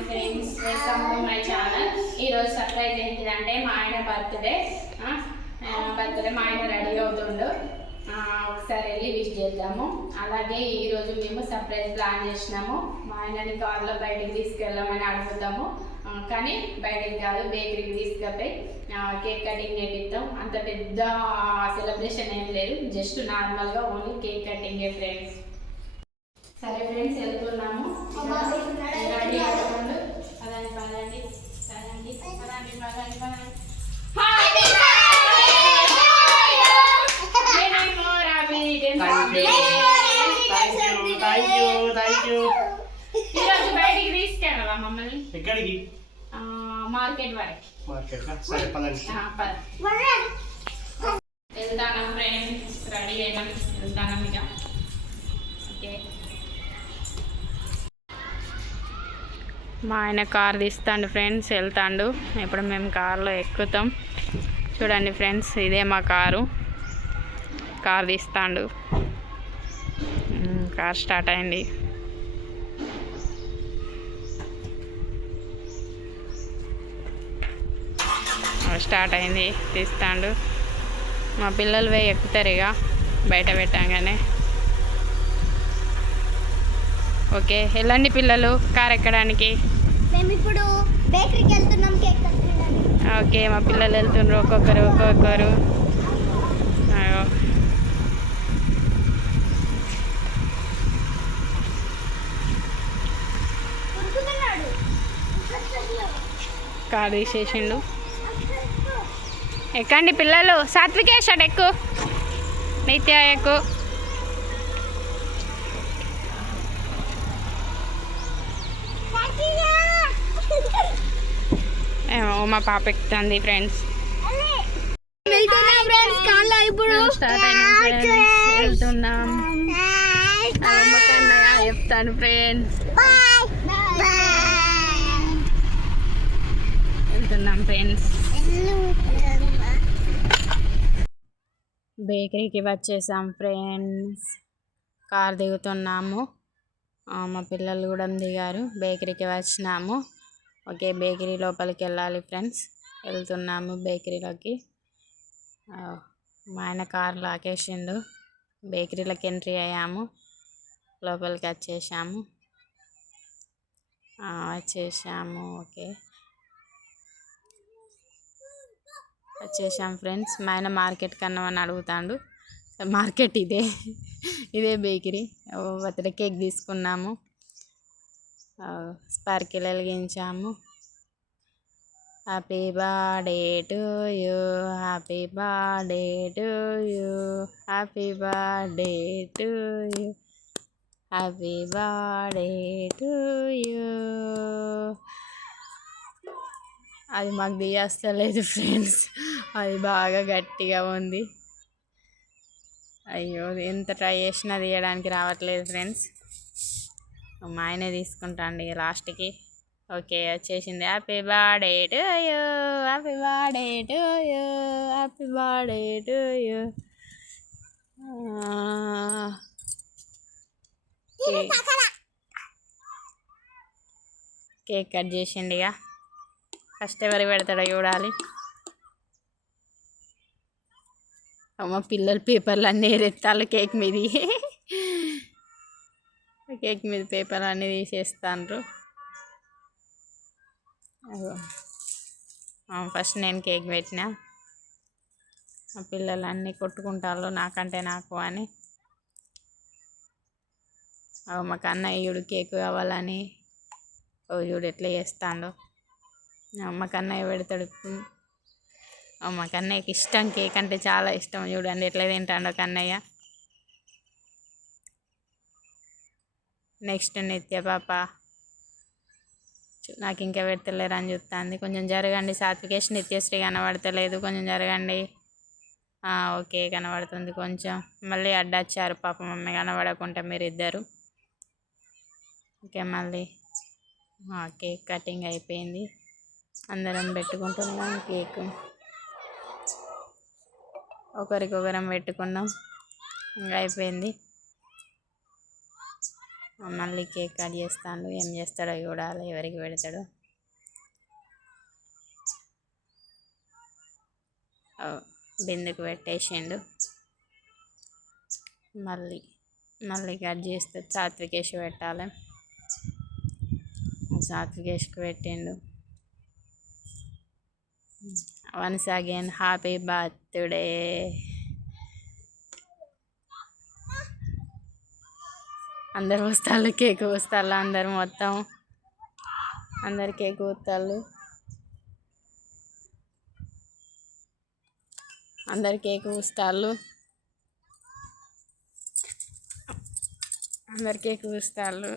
Friends, welcome to my channel. ఈరోజు surprise ఏంటిదంటే మా ఆయన బర్త్డే. మా ఆయన రెడీ అవుతుండు. ఒకసారి వెళ్ళి విష్ చేద్దాము. అలాగే ఈరోజు మేము సర్ప్రైజ్ ప్లాన్ చేసినాము. మా ఆయనని కార్లో బయటికి తీసుకెళ్ళామని అడుగుతాము, కానీ బయటికి కాదు, బేకరీకి తీసుకుపోయి కేక్ కటింగ్ చేపిద్దాం. అంత పెద్ద సెలబ్రేషన్ ఏం లేదు, జస్ట్ నార్మల్గా ఓన్లీ కేక్ కటింగే ఫ్రెండ్స్. సరే ఫ్రెండ్స్, వెళ్తున్నాము. రెడీ అవ్వండి. పదండి పదండి పదండి పదండి పదండి పదండి. ఈరోజు బయటికి తీసుకెళ్ళాలా మమ్మల్ని? ఎక్కడికి? మార్కెట్ వరకు. వెళ్తాను ఫ్రెండ్స్, రెడీ అయినా వెళ్తాను ఇక. ఓకే, మా ఆయన కార్ తీస్తాడు ఫ్రెండ్స్, వెళ్తాడు. ఇప్పుడు మేము కార్లో ఎక్కుతాం. చూడండి ఫ్రెండ్స్, ఇదే మా కారు తీస్తాడు. కార్ స్టార్ట్ అయింది. తీస్తాడు. మా పిల్లలు పోయి ఎక్కుతారు ఇక బయట పెట్టంగానే. ఓకే, వెళ్ళండి పిల్లలు కార్ ఎక్కడానికి. మేము ఇప్పుడు బేకరీకి వెళ్తున్నాం కేక్ కట్టడానికి. ఓకే, మా పిల్లలు వెళ్తున్నారు ఒక్కొక్కరు. కార్ తీసేసిండు. ఎక్కండి పిల్లలు. సాత్వికేశాడు, ఎక్కు. నిత్య ఎక్కు. మా పాప ఎక్కుతుంది ఫ్రెండ్స్. స్టార్ట్ అయినా ఫ్రెండ్స్, వెళ్తున్నాం. చెప్తాను ఫ్రెండ్స్, వెళ్తున్నాం ఫ్రెండ్స్. బేకరీకి వచ్చేసాం ఫ్రెండ్స్. కార్ దిగుతున్నాము. మా పిల్లలు కూడా దిగారు. బేకరీకి వచ్చినాము. ఓకే, బేకరీ లోపలికి వెళ్ళాలి ఫ్రెండ్స్. వెళ్తున్నాము బేకరీలోకి. మా ఆయన కార్ లాకేసిండు. బేకరీలోకి ఎంట్రీ అయ్యాము. లోపలికి వచ్చేసాము. ఓకే, వచ్చేసాం ఫ్రెండ్స్. మా ఆయన మార్కెట్ కన్నామని అడుగుతాడు. మార్కెట్ ఇదే బేకరీ. బర్త్డే కేక్ తీసుకున్నాము. స్పార్కిల్ వెలిగించాము. Happy birthday to you, happy birthday to you, happy birthday to you, happy birthday to you. అది మాకు తీయస్తలేదు ఫ్రెండ్స్, అది బాగా గట్టిగా ఉంది. అయ్యో, ఎంత ట్రై చేసినా తీయడానికి రావట్లేదు ఫ్రెండ్స్. మా ఆయనే తీసుకుంటాండి లాస్ట్కి. ఓకే, వచ్చేసింది. Happy birthday to you, happy birthday to you, happy birthday to you. Cake cut చేసిండి. ఇక ఫస్ట్ ఎవరు పెడతాడో చూడాలి. అమ్మ, పిల్లలు పేపర్లు అన్నీ ఎత్తాలి కేక్ మీద. కేక్ మీద పేపర్లు అన్నీ తీసేస్తాను. ఫస్ట్ నేను కేక్ పెట్టినా. మా పిల్లలు అన్నీ కొట్టుకుంటారు నాకంటే నాకు అని. మా కన్నయ్యుడు కేక్ కావాలని చూడు ఎట్లా చేస్తాడో. మా కన్నయ్య పెడతాడు. మా కన్నయ్యకి ఇష్టం, కేక్ అంటే చాలా ఇష్టం. చూడండి ఎట్లా తింటాడో కన్నయ్య. నెక్స్ట్ నిత్య పాప. నాకు ఇంకా పెడతలేరు అని చెప్తాంది. కొంచెం జరగండి. సాత్వికేష్ నిత్యశ్రీ కనబడతలేదు, కొంచెం జరగండి. ఓకే, కనబడుతుంది కొంచెం. మళ్ళీ అడ్డొచ్చారు పాప, మమ్మీ కనబడకుండా మీరిద్దరు. ఓకే, మళ్ళీ కేక్ కటింగ్ అయిపోయింది. అందరం పెట్టుకుంటున్నాం కేక్. ఒకరికొకరం పెట్టుకున్నాం. ఇంకా అయిపోయింది. మళ్ళీ కేక్ కట్ చేస్తాడు. ఏం చేస్తాడో చూడాలి, ఎవరికి పెడతాడు. బిందుకు పెట్టేసిండు. మళ్ళీ కట్ చేస్తే సాత్వికేష్ పెట్టాలి. సాత్వికేష్కి పెట్టిండు. Once again happy birthday. అందరు వస్తారు, కేక్ వస్తారు, అందరు మొత్తం అందరు కేక్ వస్తారు. అందరు కేక్ ఊస్తారు. అందరు కేక్ ఊస్తారు.